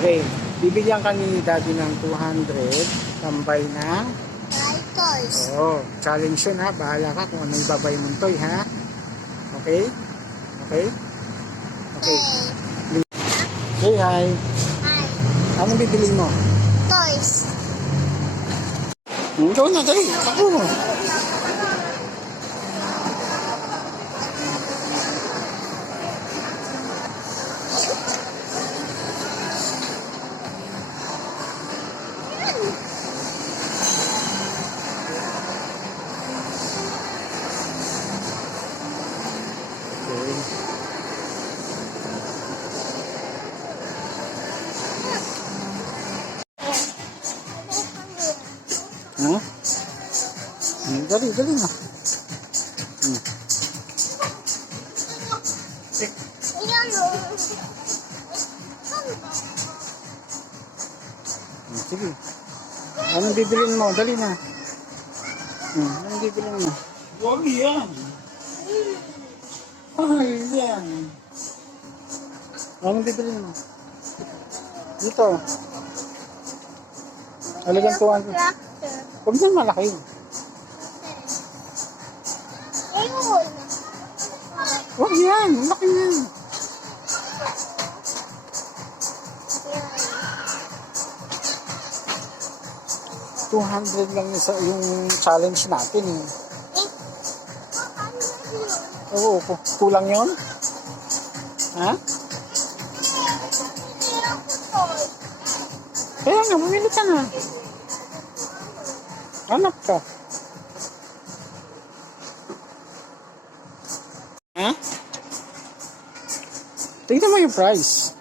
Okay, bibigyan ka ni Daddy ng 200 tambay na toys. challenge yun ha. Bahala ka kung ano yung babay mong toy ha. Okay? Okay? Okay. Say hi. Hi. Anong bibilin mo? Toys. Ikaw na, dali. Ako mo. Ha? Dali, dali na. Sige. Anong bibilin mo? Dali na. Anong bibilin mo? Huwag yan. Ay, yan. Anong bibilin mo? Dito. Halagang 200. Huwag na malaki. Ayun. Huwag yan. Malaki yan. $200 lang yung challenge natin. Oo, kulang yun? Ha? Kaya nga, bumili ka na. Hanap ka. Ha? Tingnan mo yung price.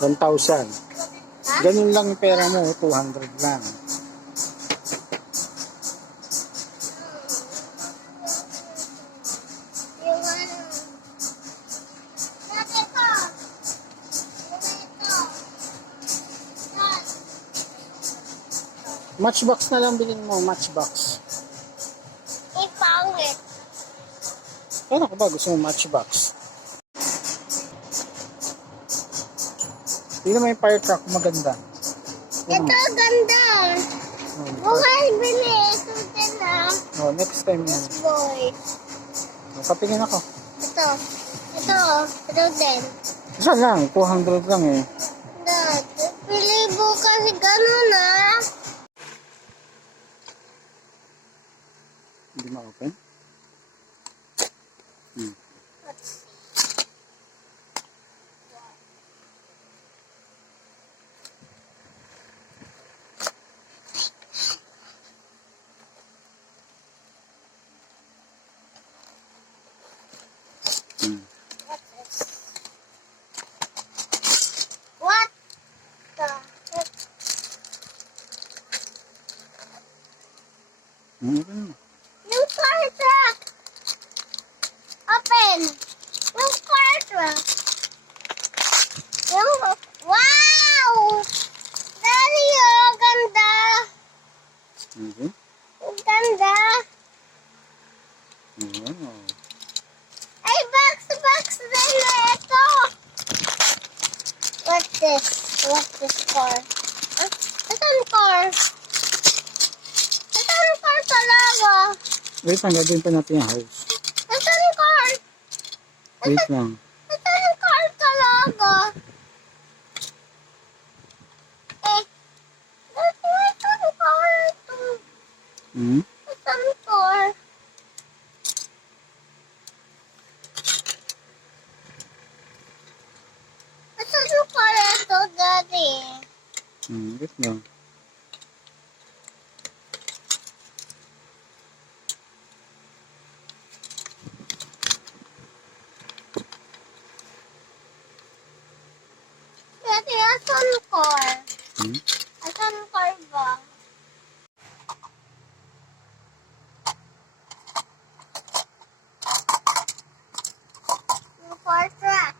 1,000. Ganun lang yung pera mo, 200 lang. Matchbox na lang bilhin mo, matchbox. Ipangit. Ano ka ba gusto mo matchbox? Tingnan mo yung fire truck, maganda. Ito ganda. Bukas bili. Ito din next time yan. boy. Patingin ako. Ito. Ito din. Isa lang, 200 lang eh. Dad, pili bukas gano'n Hindi ma-open? What the heck? Yung car truck. Open. Yung car truck. Wow! Daddy, ganda. Ang ganda. Ay, box din na ito. What's this car? Ito ang car. Ito ang car talaga. Wait lang, gagawin pa natin yung house. Ito ang car. Wait lang. Ito ang car talaga. Ito ang car. Ito ang car. Ito ang car ito, Daddy. Wait lang. Daddy, asan car? Asan car ba? Yung car truck.